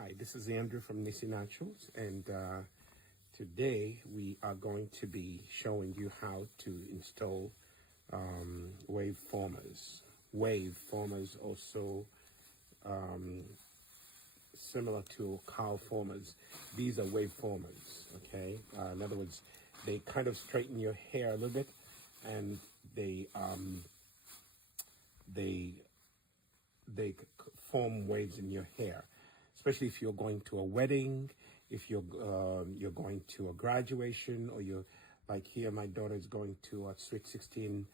Hi, this is Andrew from Nissi Naturals, and today we are going to be showing you how to install wave formers. Wave formers also similar to cowl formers. These are wave formers, okay? In other words, they kind of straighten your hair a little bit, and they form waves in your hair, especially if you're going to a wedding, if you're going to a graduation, or you're like here. My daughter is going to a Sweet 16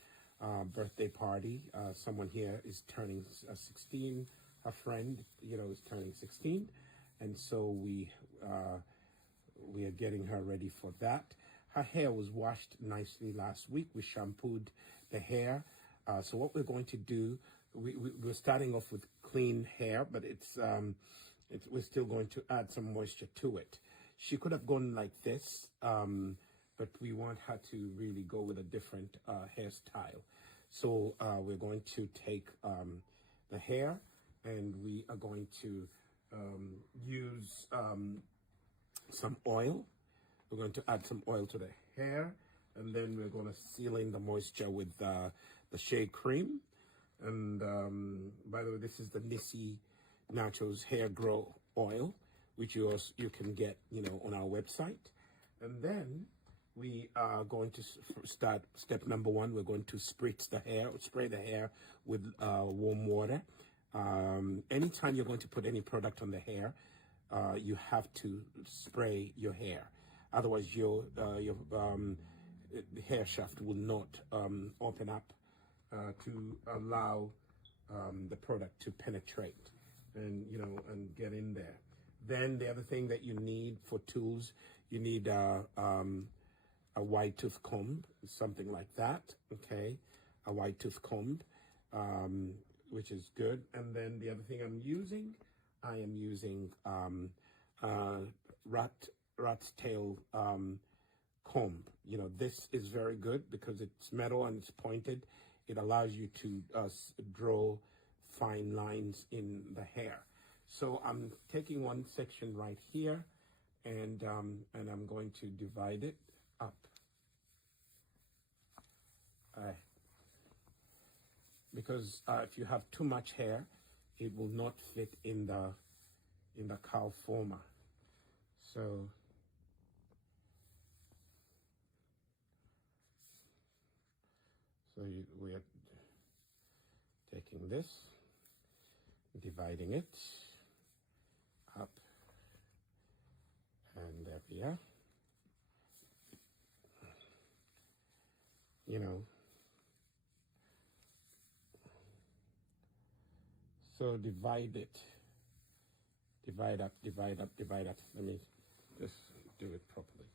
birthday party. Someone here is turning 16. A friend, is turning 16, and so we are getting her ready for that. Her hair was washed nicely last week. We shampooed the hair. So what we're going to do, we're starting off with clean hair, but we're still going to add some moisture to it. She could have gone like this, but we want her to really go with a different hairstyle. So we're going to take the hair, and we are going to use some oil. We're going to add some oil to the hair, and then we're going to seal in the moisture with the Shea cream. And by the way, this is the Nissi Naturals HairGro oil, which you can get, on our website. And then we are going to start step number one. We're going to spray the hair with warm water. Anytime you're going to put any product on the hair, you have to spray your hair. Otherwise, your hair shaft will not open up to allow the product to penetrate and get in there. Then the other thing that you need for tools, you need a wide tooth comb, something like that. Okay, a wide tooth comb. Which is good. And then the other thing I am using rat's tail comb. This is very good because it's metal and it's pointed. It allows you to draw fine lines in the hair. So I'm taking one section right here, and I'm going to divide it up. Because if you have too much hair, it will not fit in the cowl former. So we are taking this, dividing it up, and there we are. So divide it, divide up. Let me just do it properly.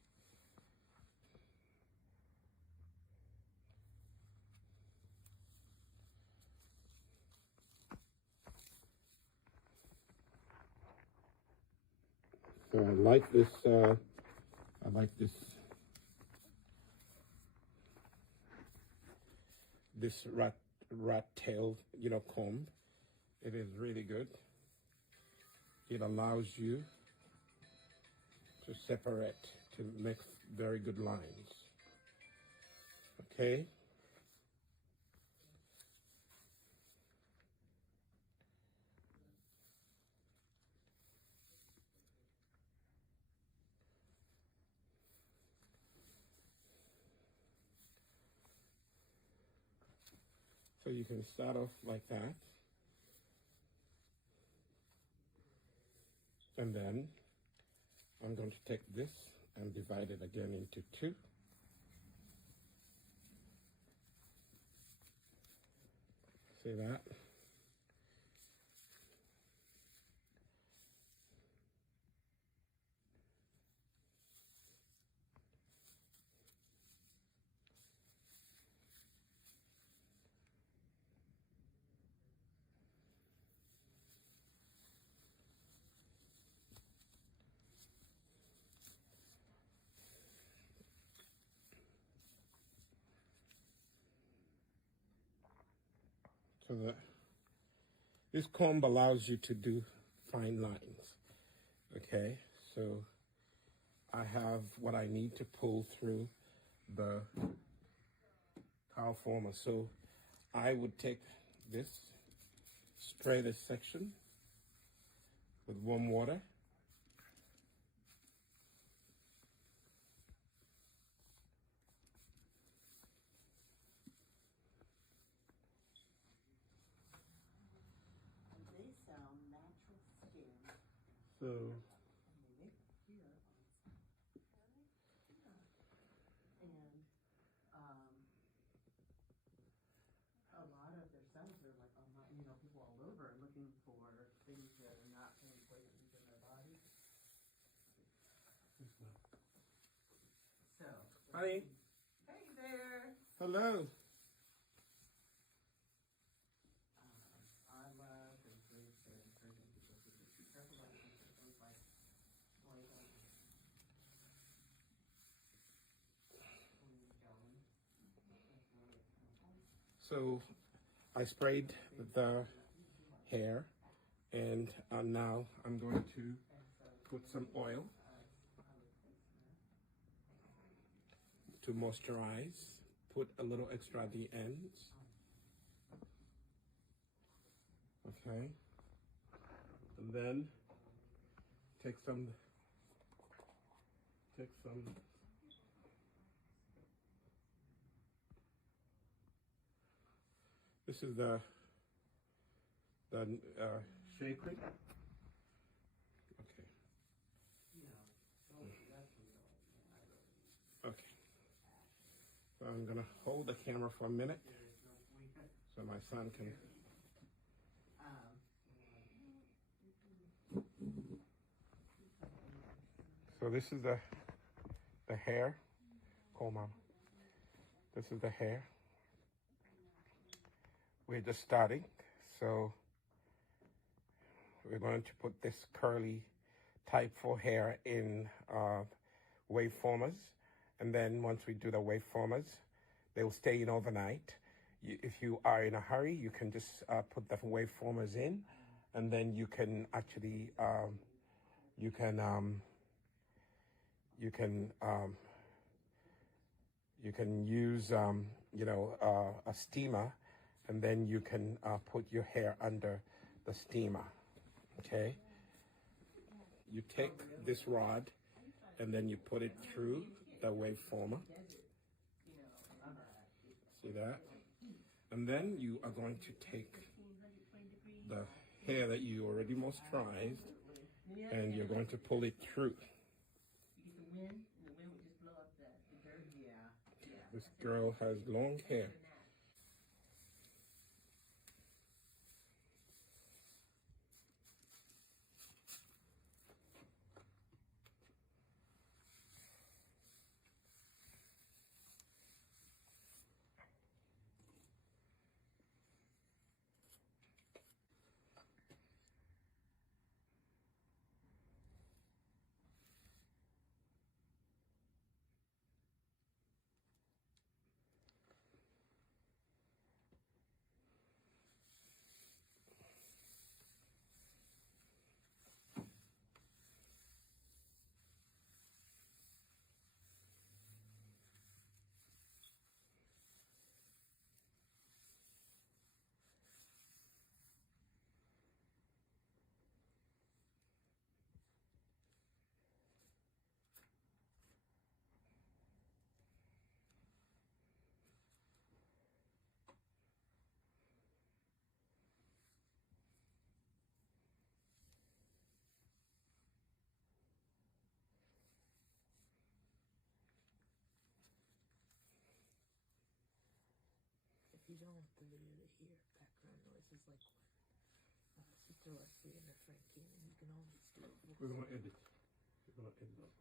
So I like this rat tail, comb. It is really good. It allows you to separate, to make very good lines. Okay? So you can start off like that. And then I'm going to take this and divide it again into two. See that? So this comb allows you to do fine lines. Okay, so I have what I need to pull through the towel former. So I would take this, spray this section with warm water. They sell natural skin. So And a lot of their sellers are like online, people all over looking for things that are not putting poisons in their body. So, honey, hey there. hello. I love the groups that are encouraging people to be careful about things like poison and going. So I sprayed the hair, and now I'm going to put some oil to moisturize. Put a little extra at the ends. Okay. And then take some. This is the Shea cream. Okay. Okay. So I'm gonna hold the camera for a minute so my son can. So this is the hair. Oh, mom. This is the hair. We're just starting, so we're going to put this curly type for hair in wave formers, and then once we do the wave formers, they will stay in overnight. If you are in a hurry, you can just put the wave formers in, and then you can actually you can use a steamer, and then you can put your hair under the steamer. Okay, you take this rod and then you put it through the wave former. See that? And then you are going to take the hair that you already moisturized and you're going to pull it through. This girl has long hair. If you don't want the video to hear background noises like what Sister Leslie and her friend came in, you can always do it. We're going to edit. We're going to edit.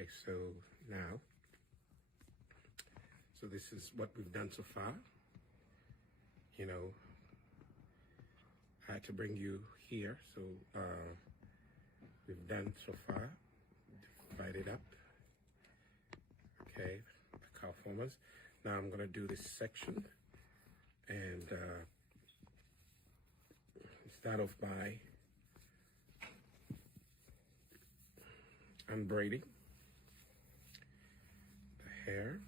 Okay, so now, so this is what we've done so far. You know, I had to bring you here, so we've done so far. Divide it up. Okay, the cow formers. Now I'm gonna do this section and start off by unbraiding the hair.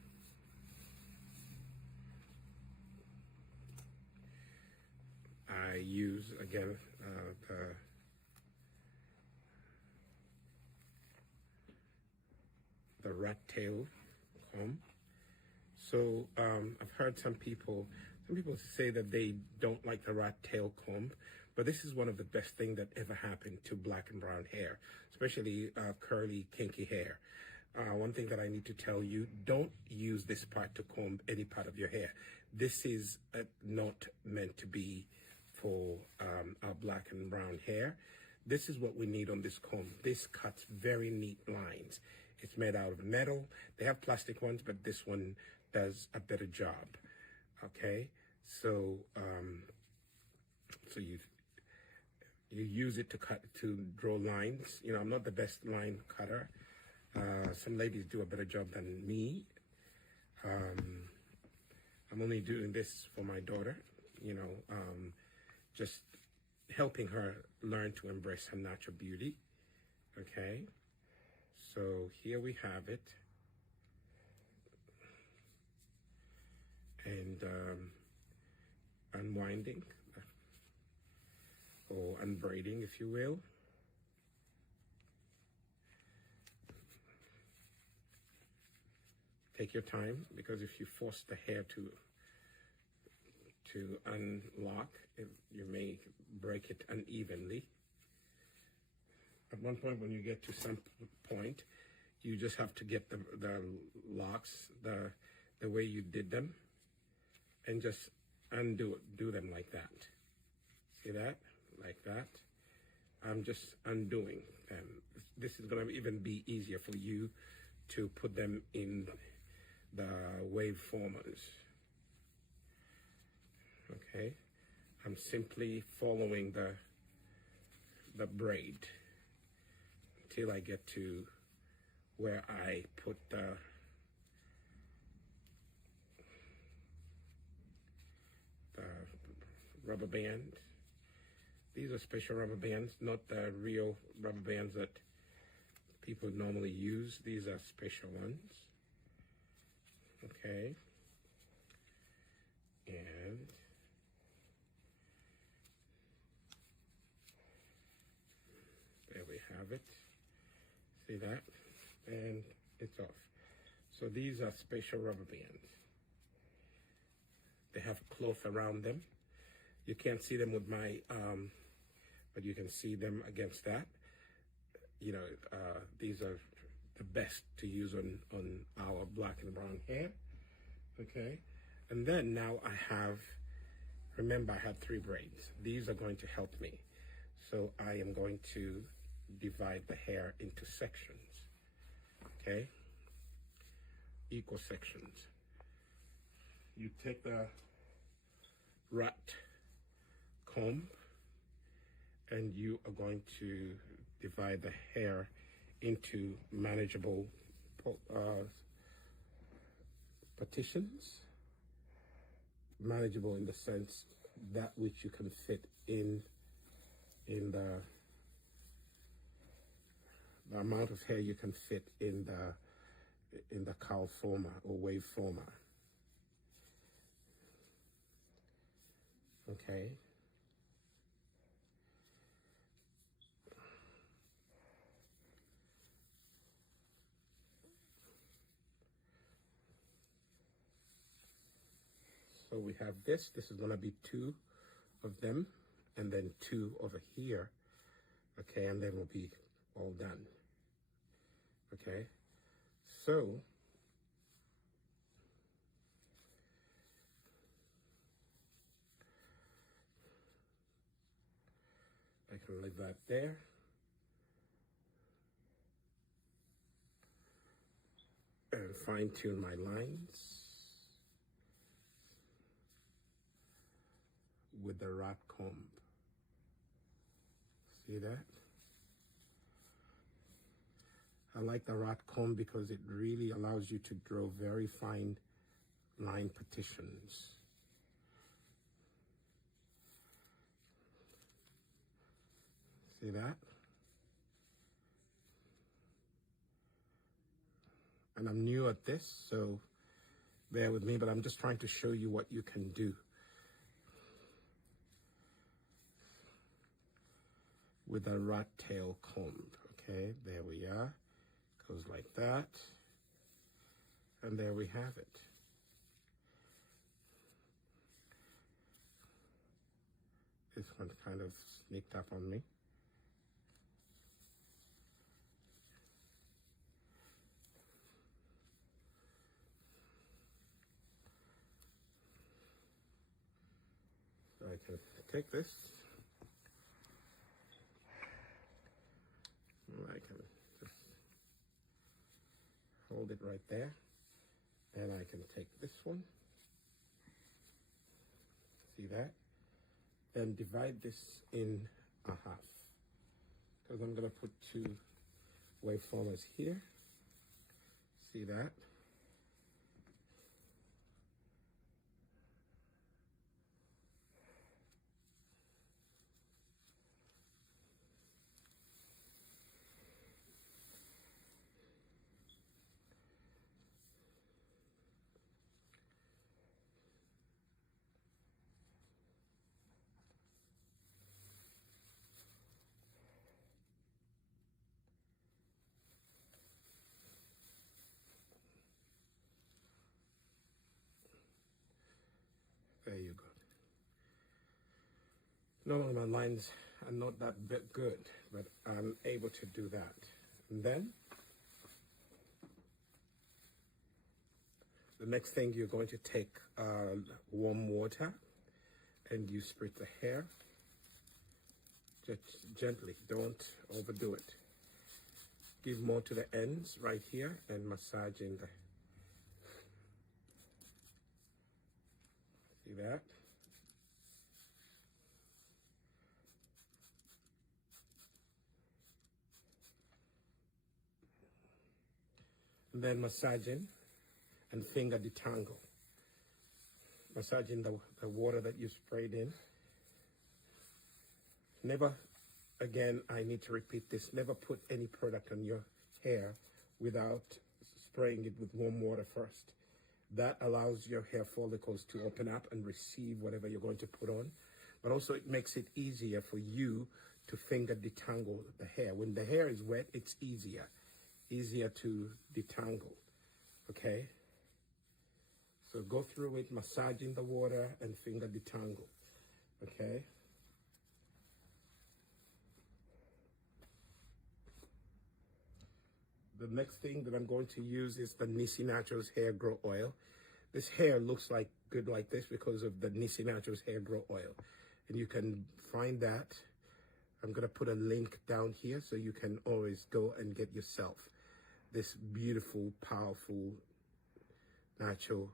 I use again the rat tail comb. So I've heard some people say that they don't like the rat tail comb, but this is one of the best things that ever happened to black and brown hair, especially curly, kinky hair. One thing that I need to tell you, don't use this part to comb any part of your hair. This is not meant to be for our black and brown hair. This is what we need on this comb. This cuts very neat lines. It's made out of metal. They have plastic ones, but this one does a better job. Okay, so so you use it to draw lines. You know, I'm not the best line cutter. Some ladies do a better job than me. I'm only doing this for my daughter, you know, just helping her learn to embrace her natural beauty. Okay, so here we have it. And unwinding or unbraiding, if you will. Take your time, because if you force the hair to unlock, you may break it unevenly. At one point, when you get to some point, you just have to get the locks the way you did them, and just do them like that. See that? Like that. I'm just undoing them. This is going to even be easier for you to put them in the wave formers. Okay? I'm simply following the braid until I get to where I put the rubber band. These are special rubber bands, not the real rubber bands that people normally use. These are special ones. Okay. And there we have it. See that? And it's off. So these are special rubber bands. They have cloth around them. You can't see them with my, but you can see them against that. You know, these are the best to use on our black and brown hair. Okay. And then now I have, remember I had 3 braids. These are going to help me. So I am going to divide the hair into sections. Okay. Equal sections. You take the rat comb and you are going to divide the hair into manageable partitions. Manageable in the sense that which you can fit in the amount of hair you can fit in the cowl former or wave former. Okay. So we have this. This is going to be 2 of them, and then 2 over here. Okay, and then we'll be all done. Okay, so I can leave that there. fine tune my lines with the rat comb. See that? I like the rat comb because it really allows you to draw very fine line partitions. See that? And I'm new at this, so bear with me, but I'm just trying to show you what you can do with a rat tail comb. Okay, there we are. Goes like that. And there we have it. This one kind of sneaked up on me. So I can take this. I can just hold it right there. And I can take this one. See that? Then divide this in a half. Because I'm going to put two waveformers here. See that? There you go. Normally my lines are not that bit good, but I'm able to do that. And then the next thing, you're going to take warm water and you spritz the hair. Just gently, don't overdo it. Give more to the ends right here and massage in the. See that? And then massaging and finger detangle. Massaging the water that you sprayed in. Never, again, I need to repeat this, never put any product on your hair without spraying it with warm water first. That allows your hair follicles to open up and receive whatever you're going to put on. But also it makes it easier for you to finger detangle the hair. When the hair is wet, it's easier to detangle, okay? So go through it, massaging the water and finger detangle, okay? The next thing that I'm going to use is the Nissi Naturals HairGro Oil. This hair looks like good like this because of the Nissi Naturals HairGro Oil. And you can find that. I'm going to put a link down here so you can always go and get yourself this beautiful, powerful, natural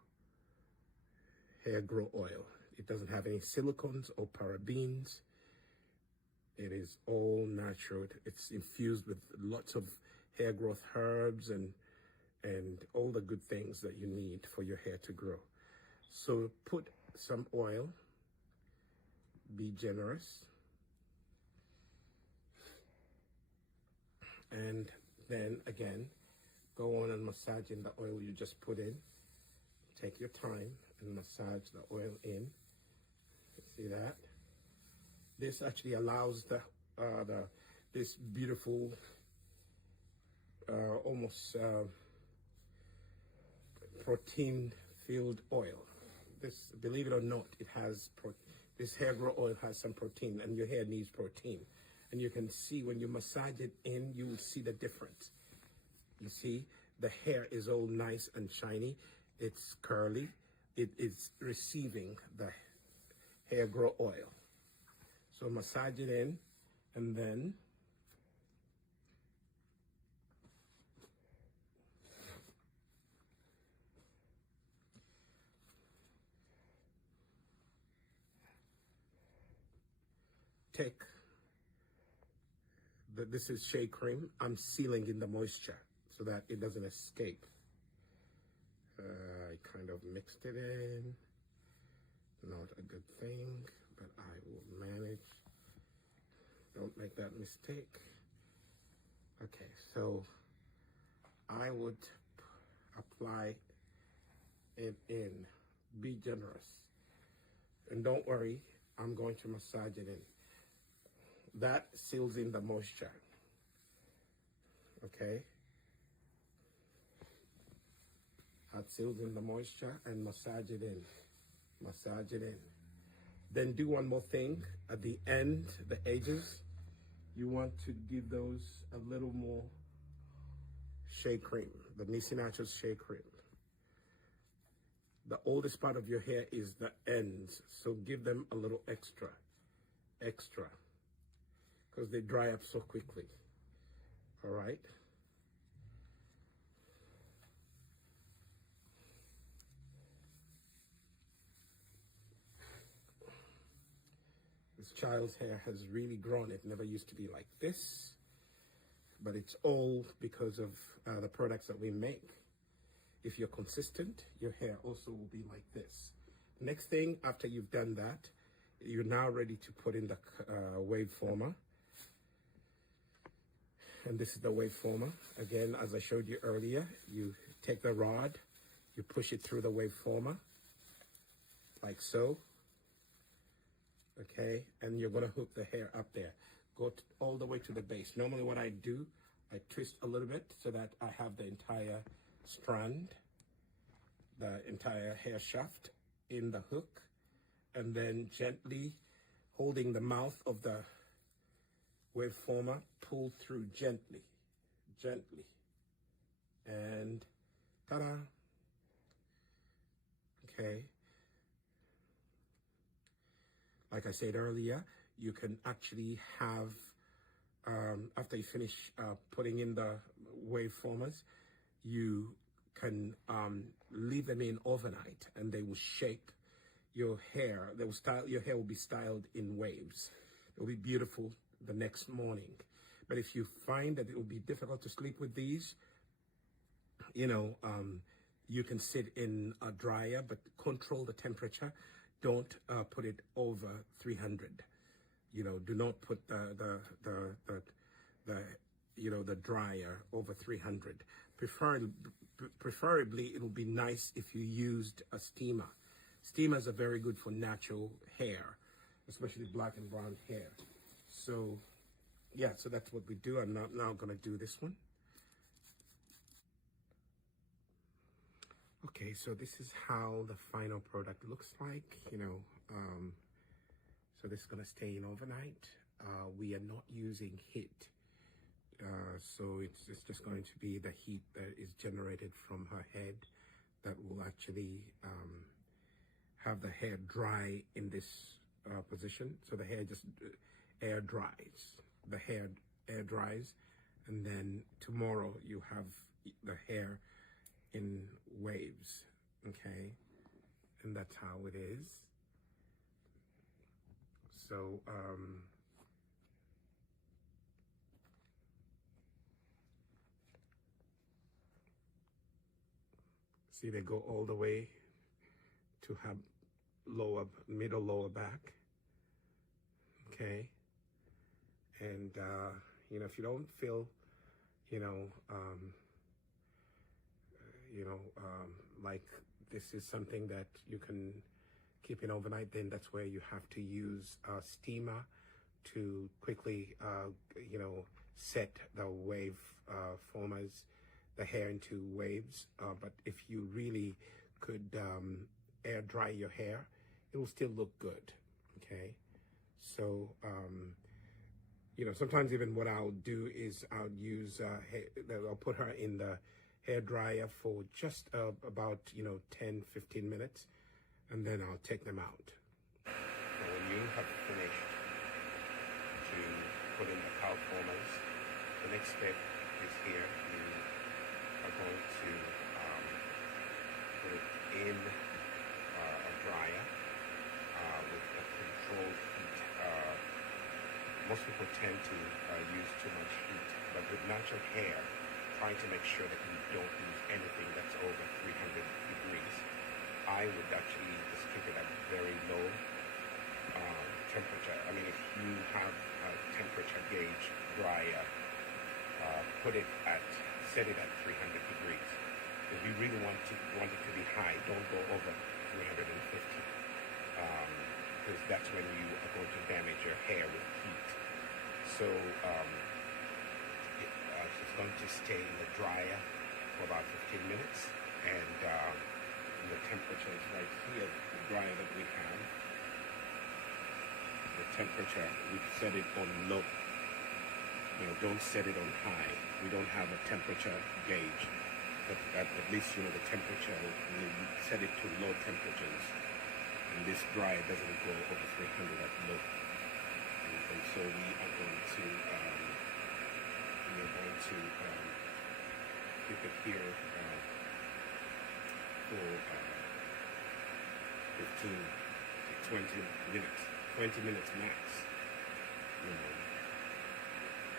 hair grow oil. It doesn't have any silicones or parabens. It is all natural. It's infused with lots of hair growth herbs and all the good things that you need for your hair to grow. So put some oil, be generous, and then again, go on and massage in the oil you just put in. Take your time and massage the oil in. See that? This actually allows this beautiful, almost protein-filled oil. This, believe it or not, it has this hair grow oil has some protein, and your hair needs protein. And you can see when you massage it in, you will see the difference. You see, the hair is all nice and shiny. It's curly. It is receiving the hair grow oil. So massage it in, and then take this is Shea cream. I'm sealing in the moisture so that it doesn't escape. I kind of mixed it in. Not a good thing, but I will manage. Don't make that mistake. Okay, so I would apply it in. Be generous. And don't worry, I'm going to massage it in. That seals in the moisture. Okay? That seals in the moisture, and massage it in. Massage it in. Then do one more thing. At the end, the edges, you want to give those a little more Shea cream, the Nissi Naturals Shea cream. The oldest part of your hair is the ends, so give them a little extra, because they dry up so quickly. All right? This child's hair has really grown. It never used to be like this, but it's all because of the products that we make. If you're consistent, your hair also will be like this. Next thing, after you've done that, you're now ready to put in the wave former. And this is the wave former. Again, as I showed you earlier, you take the rod, you push it through the wave former, like so. Okay, and you're gonna hook the hair up there. Go all the way to the base. Normally what I do, I twist a little bit so that I have the entire strand, the entire hair shaft in the hook, and then gently holding the mouth of the wave former, pull through gently, and ta-da. Okay. Like I said earlier, you can actually have, after you finish putting in the wave formers, you can leave them in overnight, and they will shape your hair. They will style your hair. Will be styled in waves. It will be beautiful the next morning. But if you find that it will be difficult to sleep with these, you can sit in a dryer, but control the temperature. Don't put it over 300. Do not put the dryer over 300. Preferably, it will be nice if you used a steamer. Steamers are very good for natural hair, especially black and brown hair. So, yeah, so that's what we do. I'm now going to do this one. Okay, so this is how the final product looks like, so this is going to stay in overnight. We are not using heat, so it's just going to be the heat that is generated from her head that will actually have the hair dry in this position. So the hair just air dries. The hair air dries, and then tomorrow you have the hair in waves, okay? And that's how it is. So, see, they go all the way to have middle lower back, okay? And, if you don't feel, like this is something that you can keep in overnight, then that's where you have to use a steamer to quickly, set the wave formers, the hair into waves. But if you really could air dry your hair, it will still look good, okay? So, sometimes even what I'll do is I'll use, I'll put her in the hair dryer for just about 10-15 minutes, and then I'll take them out. So when you have finished to put in the cow formers, the next step is here. You are going to put it in a dryer with a controlled heat most people tend to use too much heat, but with natural hair, trying to make sure that you don't use anything that's over 300 degrees. I would actually just keep it at very low temperature. I mean, if you have a temperature gauge dryer, set it at 300 degrees. If you really want it to be high, don't go over 350, because that's when you are going to damage your hair with heat. So it's going to stay in the dryer for about 15 minutes, and the temperature is right here, the dryer that we have. The temperature, we set it on low. Don't set it on high. We don't have a temperature gauge, but at least the temperature, we set it to low temperatures, and this dryer doesn't go over 300 at low. And so we are going to keep it here for 15 to 20 minutes max.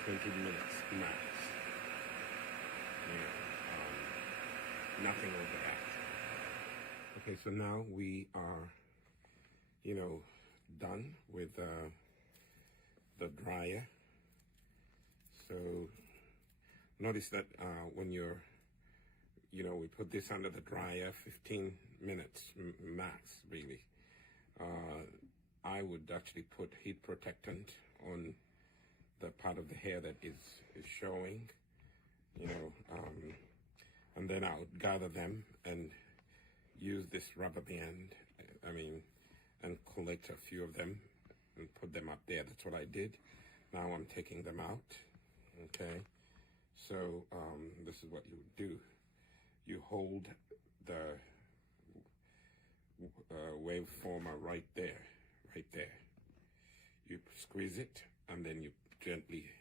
20 minutes max. Nothing over that. Okay, so now we are, done with the dryer. So notice that when you're, we put this under the dryer 15 minutes max, really. I would actually put heat protectant on the part of the hair that is showing, and then I would gather them and use this rubber band, and collect a few of them and put them up there. That's what I did. Now I'm taking them out, okay? So this is what you would do. You hold the waveformer right there. You squeeze it, and then you gently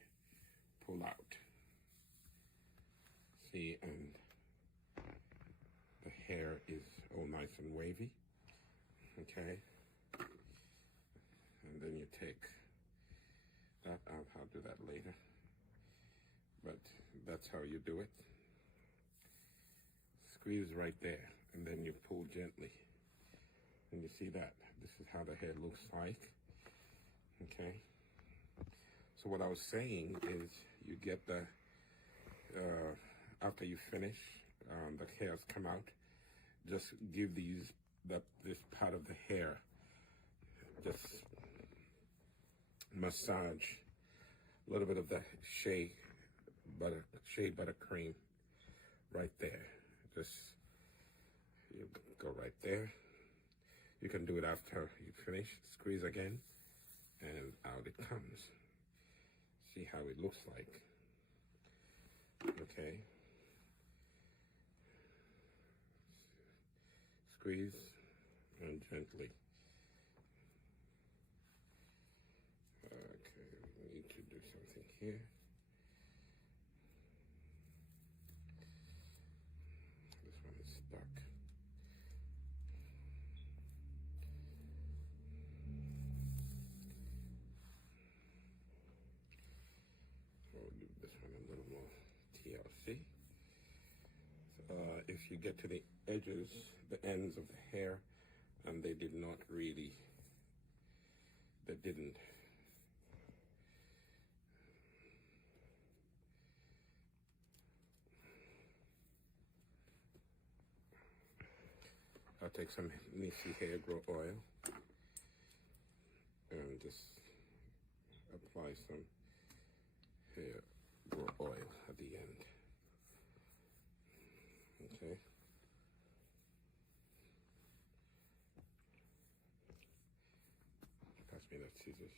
pull out. See, and the hair is all nice and wavy, okay? And then you take that out. I'll do that later, but that's how you do it. Squeeze right there, and then you pull gently. And you see that? This is how the hair looks like, okay? So what I was saying is, you get the, after you finish, the hairs come out, just give this part of the hair, just massage a little bit of the Shea buttercream right there. Just, you go right there. You can do it after you finish, squeeze again, and out it comes. See how it looks like, okay? Squeeze and gently. Okay, we need to do something here. This one is stuck. I'll do this one a little more TLC. If you get to the edges, the ends of the hair, and they didn't. I'll take some Nissi HairGro oil and just apply some HairGro oil at the end. Okay. Pass me that scissors.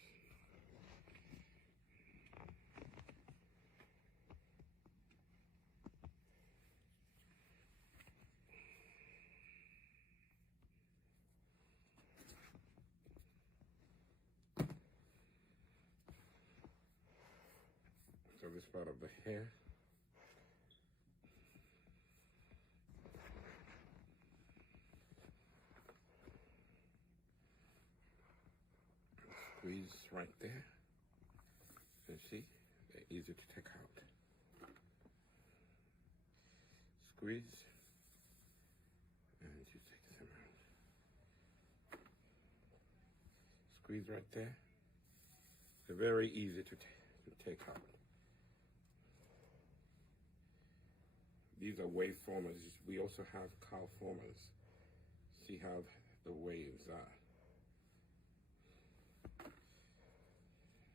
So this part of the hair. Squeeze right there. easy to take out. Squeeze, and you take them out. Squeeze right there. They're very easy to take out. These are wave formers. We also have cow formers. See how the waves are.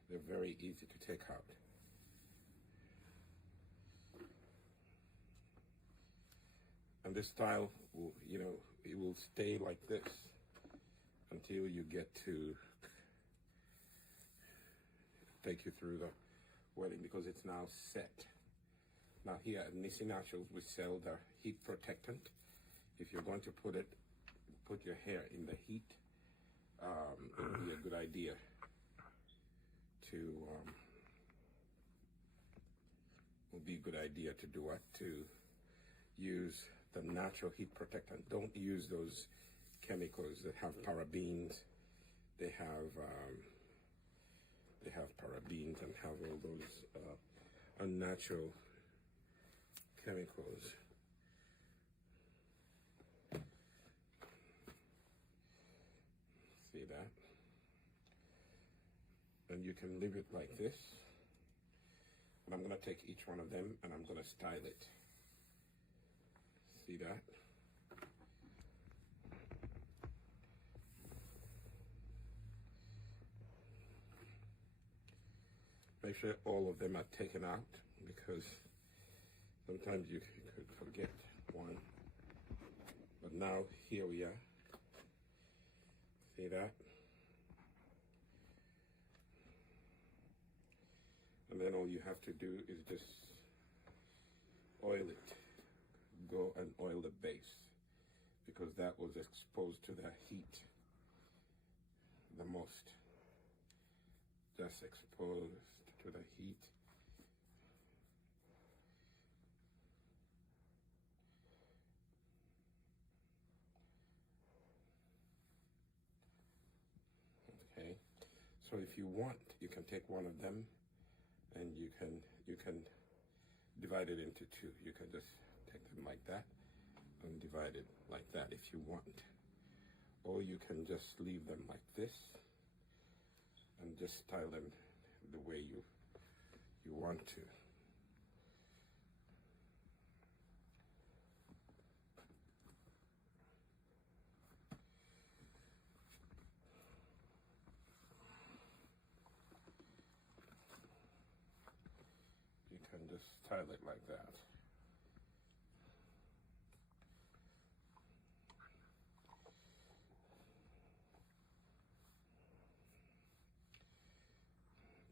They're very easy to take out. And this style will, you know, it will stay like this until you get to take you through the wedding, because it's now set. Now here at Nissi Naturals, we sell the heat protectant. If you're going to put your hair in the heat, it would be a good idea to do what? To use the natural heat protectant. Don't use those chemicals that have parabens. They have parabens and have all those unnatural chemicals. See that? And you can leave it like this. And I'm going to take each one of them and I'm going to style it. See that? Make sure all of them are taken out, because sometimes you could forget one. But now here we are. See that? And then all you have to do is just oil it. Go and oil the base, because that was exposed to the heat the most. Just exposed to the heat. Okay, so if you want, you can take one of them and you can divide it into two. You can just take them like that and divide it like that if you want. Or you can just leave them like this and just style them the way you want to. You can just style it like that.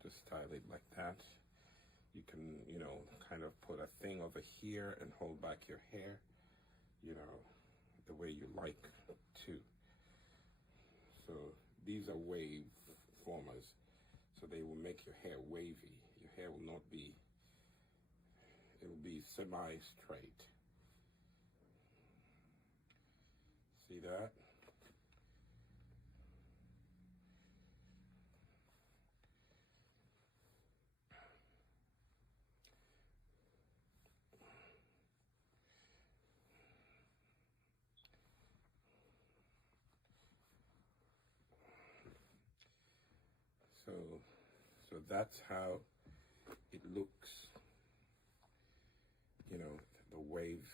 Just style it like that. You can, you know, kind of put a thing over here and hold back your hair, you know, the way you like to. So these are wave formers. So they will make your hair wavy. Your hair will not be, it will be semi-straight. See that? So that's how it looks, you know, the wave.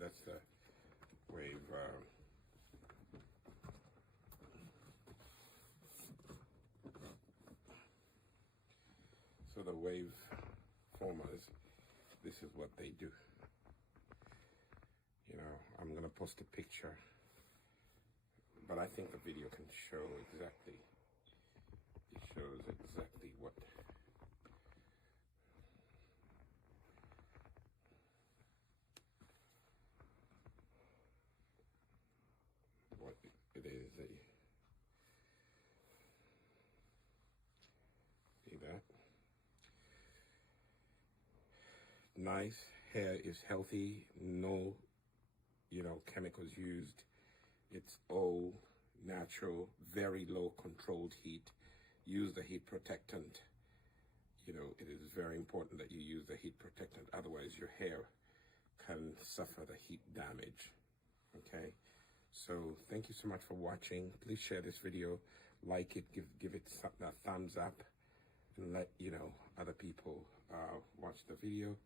That's the wave. So the wave formers, this is what they do. You know, I'm gonna post a picture, but I think the video can show exactly. It shows exactly what it is. See that? Nice hair is healthy, no, you know, chemicals used. It's all natural, very low controlled heat. Use the heat protectant. you know, it is very important that you use the heat protectant. Otherwise, your hair can suffer the heat damage. Okay, so thank you so much for watching. Please share this video, like it, give it a thumbs up, and let you know other people watch the video.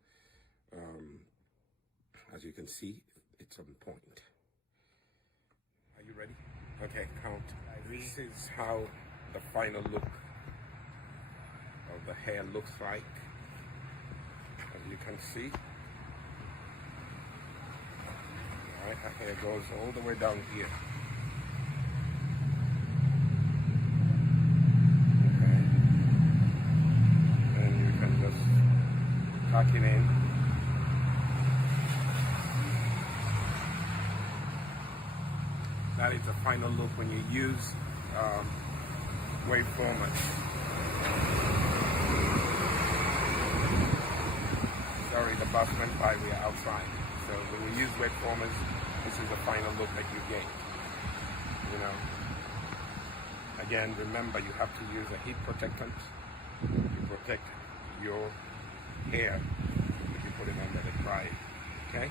As you can see, it's on point. Are you ready? Okay, count. This is how the final look of the hair looks like. As you can see, all right, her hair goes all the way down here. Okay, and you can just tuck it in. That is the final look when you use wave formers. Sorry, the bus went by, we are outside. So when you use wave formers, this is the final look that you get. You know. Again, remember you have to use a heat protectant to protect your hair if you put it under the dry. Okay?